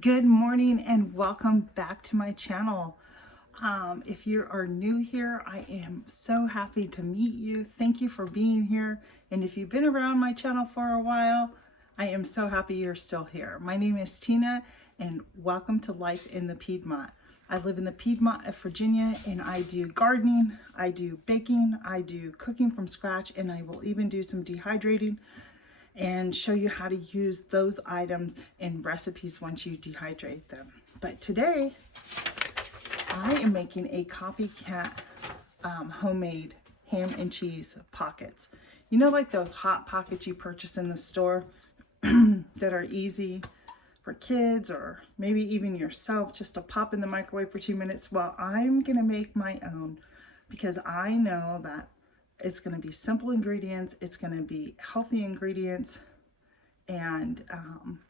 Good morning and welcome back to my channel. If you are new here, I am so happy to meet you. Thank you for being here. And if you've been around my channel for a while, I am so happy you're still here. My name is Tina and welcome to Life in the Piedmont. I live in the Piedmont of Virginia and I do gardening, I do baking, I do cooking from scratch, and I will even do some dehydrating and show you how to use those items in recipes once you dehydrate them. But today, I am making a copycat homemade ham and cheese pockets. You know, like those hot pockets you purchase in the store that are easy for kids or maybe even yourself just to pop in the microwave for 2 minutes. Well, I'm gonna make my own because I know that it's going to be simple ingredients, it's going to be healthy ingredients, and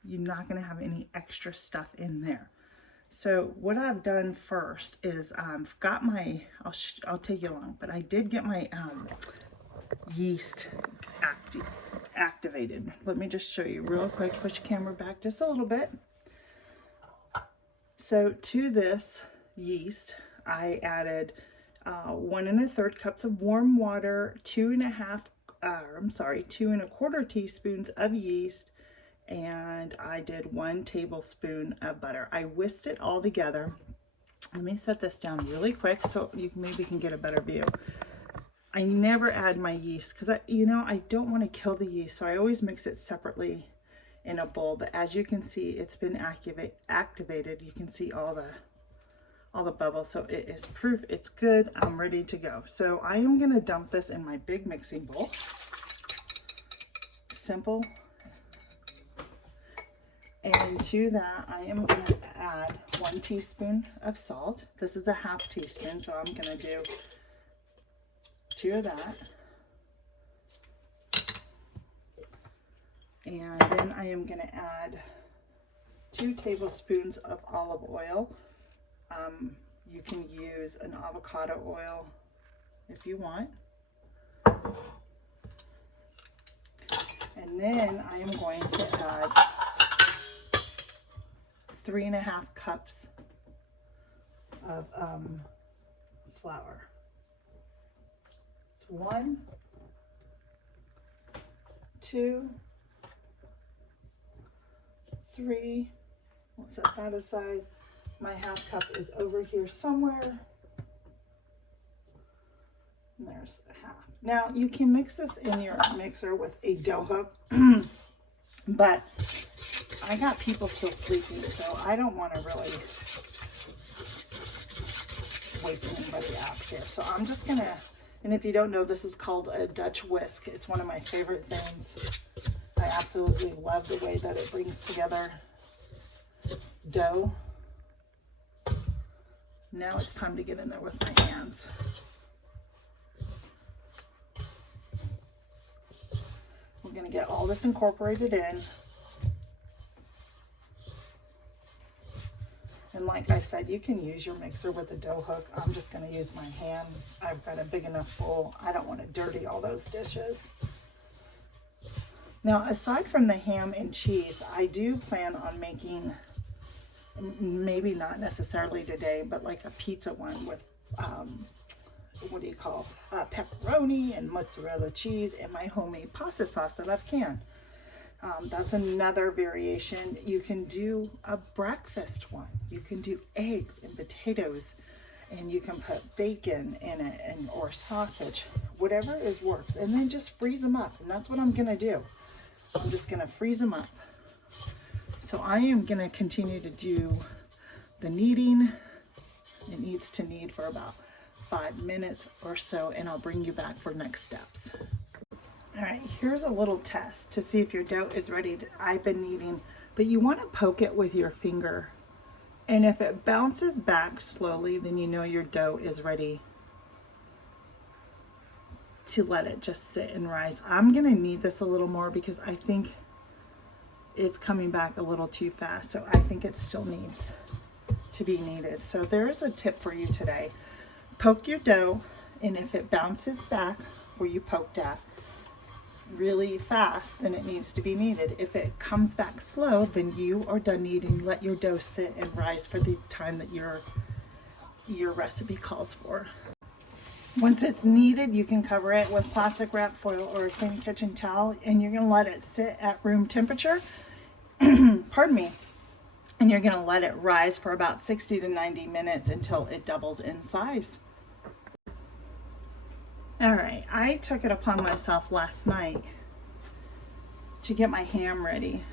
you're not going to have any extra stuff in there. So what I've done first is I've got my, I'll take you along, but I did get my yeast activated. Let me just show you real quick. Push the camera back just a little bit. So to this yeast, I added 1 1/3 cups of warm water, 2 1/4 teaspoons of yeast, and I did 1 tablespoon of butter. I whisked it all together. Let me set this down really quick so you maybe can get a better view. I never add my yeast because I don't want to kill the yeast, so I always mix it separately in a bowl. But as you can see, it's been activated. You can see all the bubbles, so it is proof it's good. I'm ready to go. So I am going to dump this in my big mixing bowl. Simple. And to that, I am going to add 1 teaspoon of salt. This is a 1/2 teaspoon, so I'm going to do 2 of that. And then I am going to add 2 tablespoons of olive oil. You can use an avocado oil if you want. And then I am going to add 3 1/2 cups of flour. It's 1, 2, 3. We'll set that aside. My 1/2 cup is over here somewhere. And there's 1/2. Now you can mix this in your mixer with a dough hook, but I got people still sleeping, so I don't want to really wake anybody up here. So I'm just gonna, and if you don't know, this is called a Dutch whisk. It's one of my favorite things. I absolutely love the way that it brings together dough. Now it's time to get in there with my hands. We're going to get all this incorporated in. And like I said, you can use your mixer with a dough hook. I'm just going to use my hand. I've got a big enough bowl. I don't want to dirty all those dishes. Now, aside from the ham and cheese, I do plan on making, maybe not necessarily today, but like a pizza one with, pepperoni and mozzarella cheese and my homemade pasta sauce that I've canned. That's another variation. You can do a breakfast one. You can do eggs and potatoes, and you can put bacon in it or sausage, whatever works, and then just freeze them up. And that's what I'm gonna do. I'm just gonna freeze them up. So I am gonna continue to do the kneading. It needs to knead for about 5 minutes or so, and I'll bring you back for next steps. All right, here's a little test to see if your dough is ready. I've been kneading, but you want to poke it with your finger. And if it bounces back slowly, then you know your dough is ready to let it just sit and rise. I'm going to knead this a little more because I think it's coming back a little too fast. So I think it still needs to be kneaded. So there's a tip for you today. Poke your dough, and if it bounces back where you poked at, really fast, then it needs to be kneaded. If it comes back slow, then you are done kneading. Let your dough sit and rise for the time that your recipe calls for. Once it's kneaded, you can cover it with plastic wrap foil or a clean kitchen towel, and you're going to let it sit at room temperature. Pardon me. And you're going to let it rise for about 60 to 90 minutes until it doubles in size. All right, I took it upon myself last night to get my ham ready,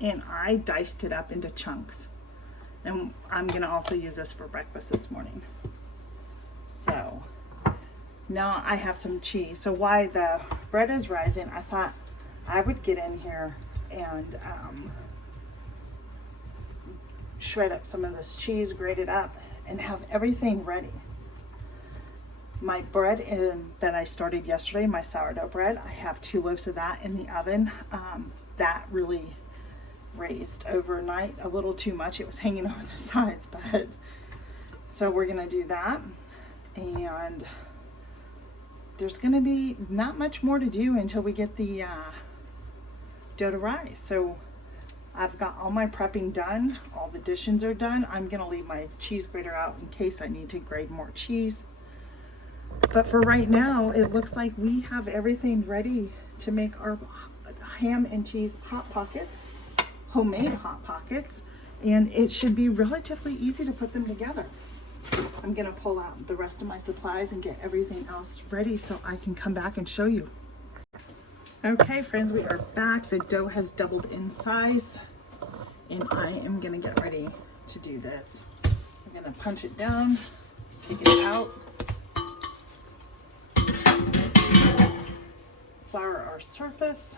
and I diced it up into chunks. And I'm going to also use this for breakfast this morning. So now I have some cheese. So while the bread is rising, I thought I would get in here and shred up some of this cheese, grate it up, and have everything ready. My bread that I started yesterday, my sourdough bread, I have 2 loaves of that in the oven. That really raised overnight a little too much. It was hanging over the sides, but so we're gonna do that. And there's gonna be not much more to do until we get the dough to rise. So I've got all my prepping done. All the dishes are done. I'm gonna leave my cheese grater out in case I need to grate more cheese. But for right now, it looks like we have everything ready to make our ham and cheese hot pockets, homemade hot pockets, and it should be relatively easy to put them together. I'm gonna pull out the rest of my supplies and get everything else ready so I can come back and show you. Okay, friends, we are back. The dough has doubled in size, and I am gonna get ready to do this. I'm gonna punch it down, take it out, flour our surface.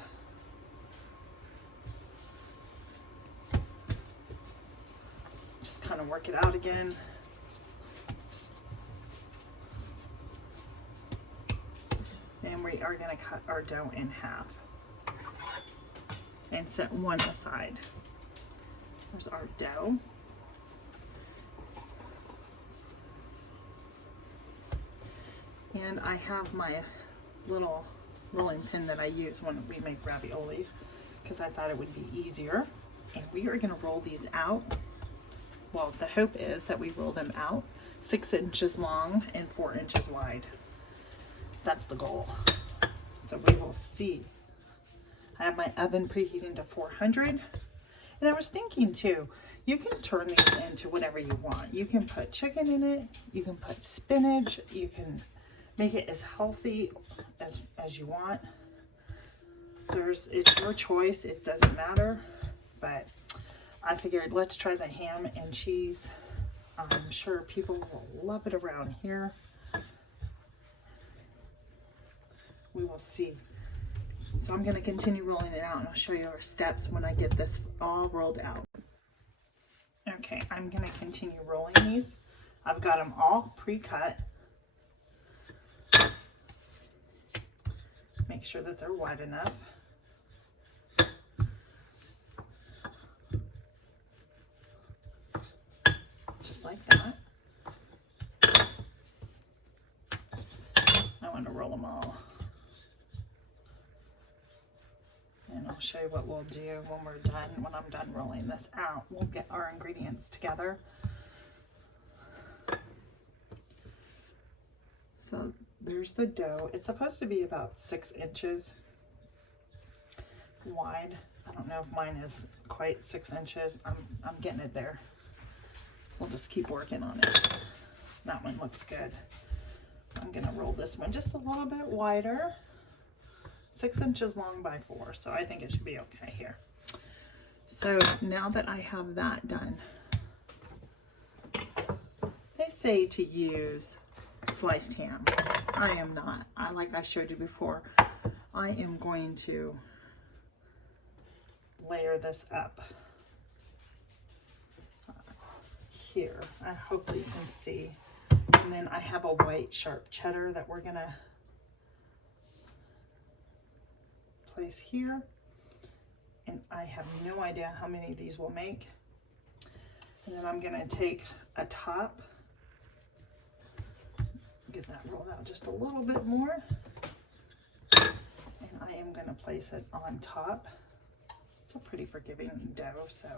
Just kind of work it out again. And we are going to cut our dough in half and set one aside. There's our dough. And I have my little rolling pin that I use when we make ravioli because I thought it would be easier. And we are going to roll these out. Well, the hope is that we roll them out 6 inches long and 4 inches wide. That's the goal. So we will see. I have my oven preheating to 400. And I was thinking too, you can turn these into whatever you want. You can put chicken in it. You can put spinach. You can make it as healthy as you want. It's your choice. It doesn't matter. But I figured let's try the ham and cheese. I'm sure people will love it around here. We will see. So I'm going to continue rolling it out, and I'll show you our steps when I get this all rolled out. Okay, I'm going to continue rolling these. I've got them all pre-cut. Make sure that they're wide enough. Just like that. I want to roll them all. And I'll show you what we'll do when we're done. When I'm done rolling this out, we'll get our ingredients together. So there's the dough. It's supposed to be about 6 inches wide. I don't know if mine is quite 6 inches. I'm getting it there. We'll just keep working on it. That one looks good. I'm gonna roll this one just a little bit wider. 6 inches long by 4, so I think it should be okay here. So now that I have that done, they say to use sliced ham. I am not. Like I showed you before, I am going to layer this up here. Hopefully you can see. And then I have a white sharp cheddar that we're gonna place here, and I have no idea how many of these we'll make. And then I'm gonna take a top, get that rolled out just a little bit more, and I am going to place it on top. It's a pretty forgiving dough, so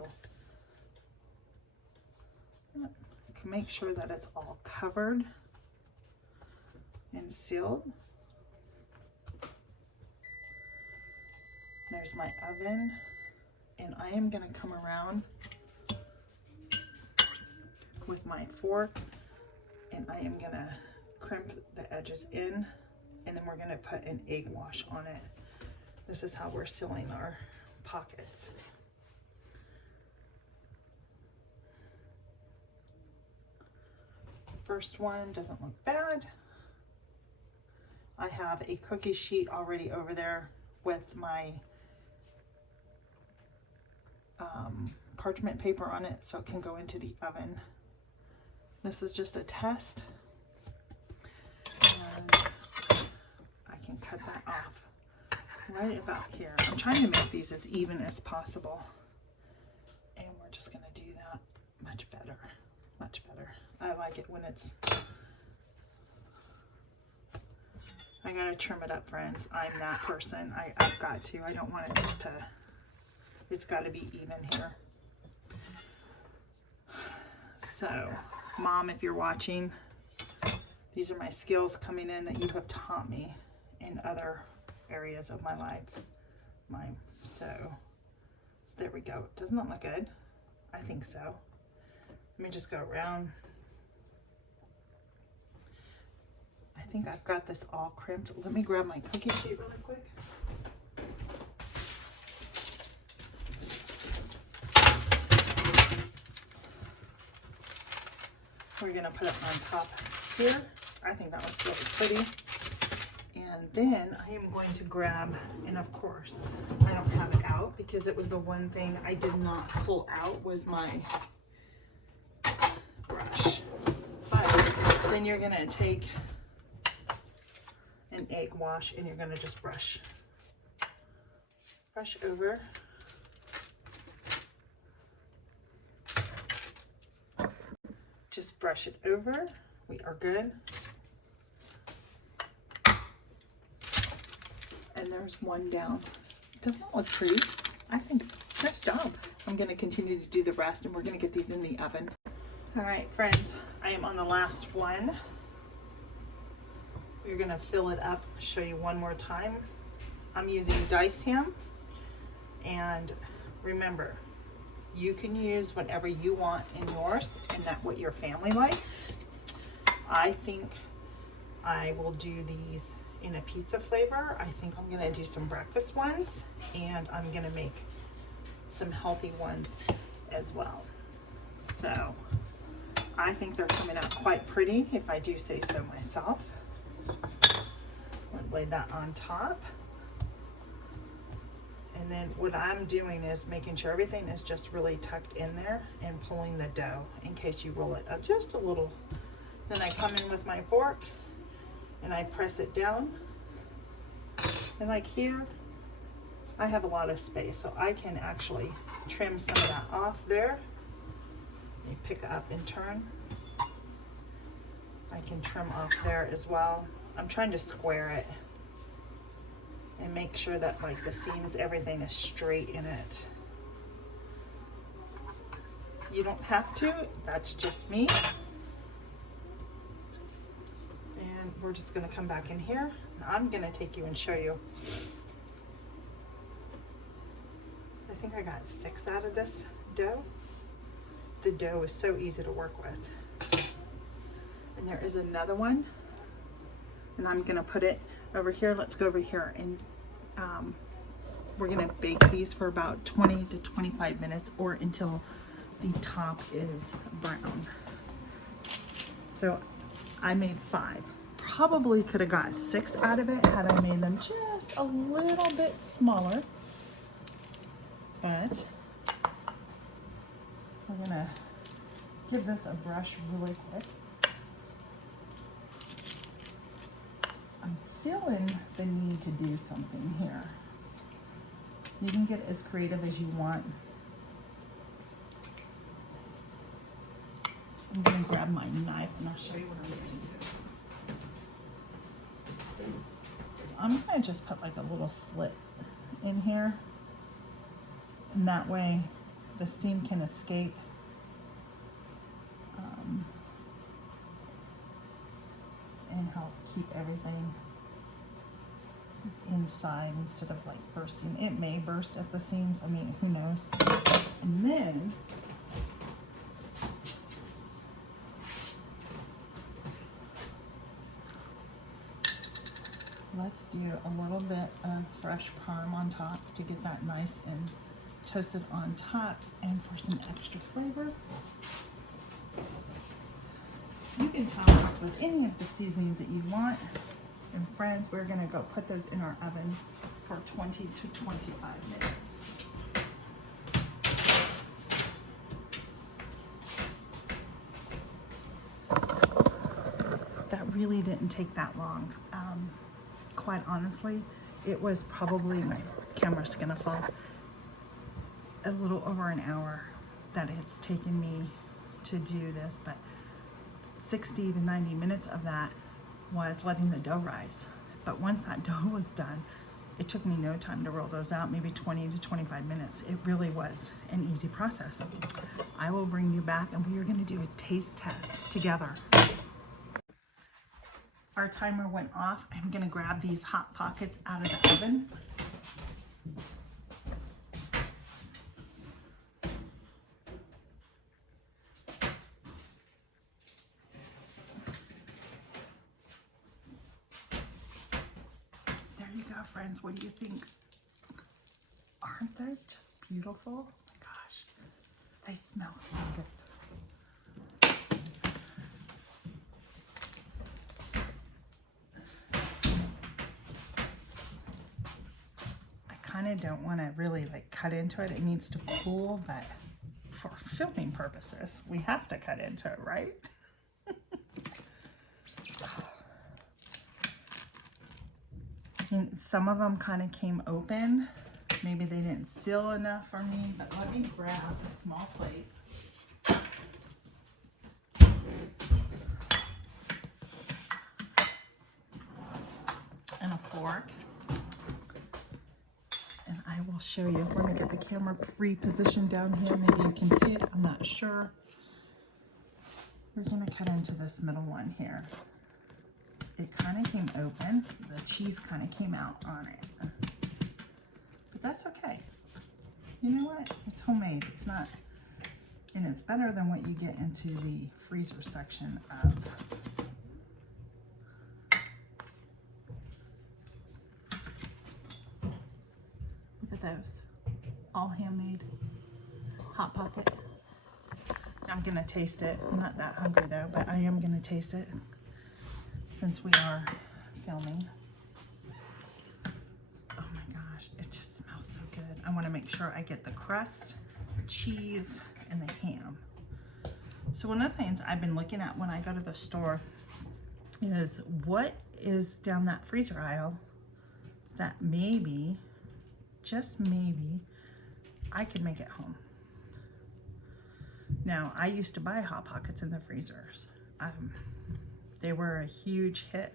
make sure that it's all covered and sealed. There's my oven, and I am going to come around with my fork, and I am going to crimp the edges in, and then we're going to put an egg wash on it. This is how we're sealing our pockets. First one doesn't look bad. I have a cookie sheet already over there with my parchment paper on it so it can go into the oven. This is just a test, and I can cut that off right about here. I'm trying to make these as even as possible, and we're just going to do that much better, much better. I like it when it's, I gotta trim it up, friends. I'm that person. I've got to. I don't want it just to, it's got to be even here. So, Mom, if you're watching, these are my skills coming in that you have taught me in other areas of my life. So there we go. Doesn't that look good? I think so. Let me just go around. I think I've got this all crimped. Let me grab my cookie sheet really quick. We're gonna put it on top here. I think that looks really pretty. And then I am going to grab, and of course, I don't have it out because it was the one thing I did not pull out was my brush. But then you're gonna take an egg wash and you're gonna just brush over. Just brush it over. We are good. And there's one down. Doesn't that look pretty? I think, nice job. I'm gonna continue to do the rest and we're gonna get these in the oven. All right, friends, I am on the last one. We're gonna fill it up, show you one more time. I'm using diced ham, and remember, you can use whatever you want in yours and not what your family likes. I think I will do these in a pizza flavor. I think I'm gonna do some breakfast ones, and I'm gonna make some healthy ones as well. So I think they're coming out quite pretty, if I do say so myself. I'll lay that on top. And then what I'm doing is making sure everything is just really tucked in there and pulling the dough in case you roll it up just a little. Then I come in with my fork and I press it down. And like here, I have a lot of space, so I can actually trim some of that off there. You pick up and turn. I can trim off there as well. I'm trying to square it and make sure that like the seams, everything is straight in it. You don't have to, that's just me. And we're just gonna come back in here. I'm gonna take you and show you. I think I got 6 out of this dough. The dough is so easy to work with. And there is another one. And I'm gonna put it over here. Let's go over here, and we're gonna bake these for about 20 to 25 minutes or until the top is brown. So I made 5. Probably could have got 6 out of it had I made them just a little bit smaller. But we're gonna give this a brush really quick. I'm feeling the need to do something here. You can get as creative as you want. I'm gonna grab my knife and I'll show you what I'm gonna do. So I'm gonna just put like a little slit in here, and that way the steam can escape. And help keep everything inside instead of like bursting. It may burst at the seams, I mean, who knows. And then let's do a little bit of fresh parm on top to get that nice and toasted on top, and for some extra flavor. You can top this with any of the seasonings that you want. And friends, we're gonna go put those in our oven for 20 to 25 minutes. That really didn't take that long. Quite honestly, it was probably, my camera's gonna fall, a little over an hour that it's taken me to do this, but 60 to 90 minutes of that was letting the dough rise. But once that dough was done, it took me no time to roll those out, maybe 20 to 25 minutes. It really was an easy process. I will bring you back and we are gonna do a taste test together. Our timer went off. I'm gonna grab these Hot Pockets out of the oven. There you go, friends. What do you think? Aren't those just beautiful? Oh my gosh, they smell so good. I kind of don't want to really like cut into it. It needs to cool, but for filming purposes, we have to cut into it, right? And some of them kind of came open. Maybe they didn't seal enough for me, but let me grab a small plate. And a fork. And I will show you. Let me get the camera repositioned down here. Maybe you can see it. I'm not sure. We're going to cut into this middle one here. It kind of came open. The cheese kind of came out on it. But that's okay. You know what? It's homemade. It's not, and it's better than what you get into the freezer section of. Look at those. All handmade. Hot Pocket. I'm gonna taste it. I'm not that hungry though, but I am gonna taste it since we are filming. Oh my gosh, it just smells so good. I want to make sure I get the crust, the cheese, and the ham. So one of the things I've been looking at when I go to the store is what is down that freezer aisle that maybe, just maybe, I could make at home. Now, I used to buy Hot Pockets in the freezers. They were a huge hit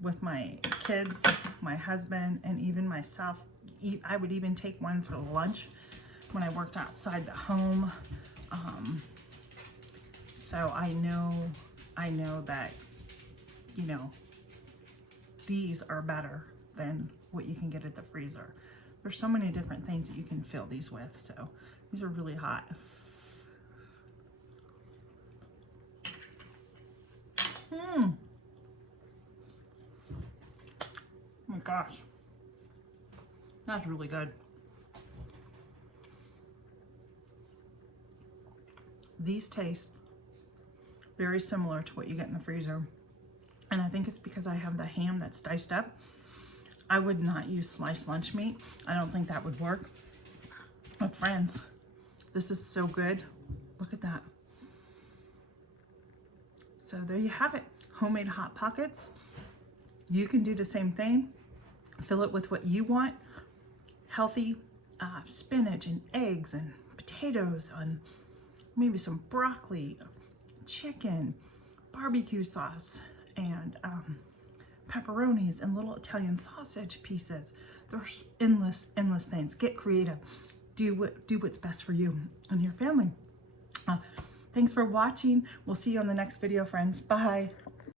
with my kids, my husband, and even myself. I would even take one for lunch when I worked outside the home. So I know that, you know, these are better than what you can get at the freezer. There's so many different things that you can fill these with. So these are really hot. Oh my gosh, that's really good. These taste very similar to what you get in the freezer, and I think it's because I have the ham that's diced up. I would not use sliced lunch meat. I don't think that would work. But friends, this is so good. Look at that. So there you have it, homemade Hot Pockets. You can do the same thing. Fill it with what you want. Healthy spinach and eggs and potatoes and maybe some broccoli, chicken, barbecue sauce, and pepperonis and little Italian sausage pieces. There's endless things. Get creative. Do what's best for you and your family. Thanks for watching. We'll see you on the next video, friends. Bye.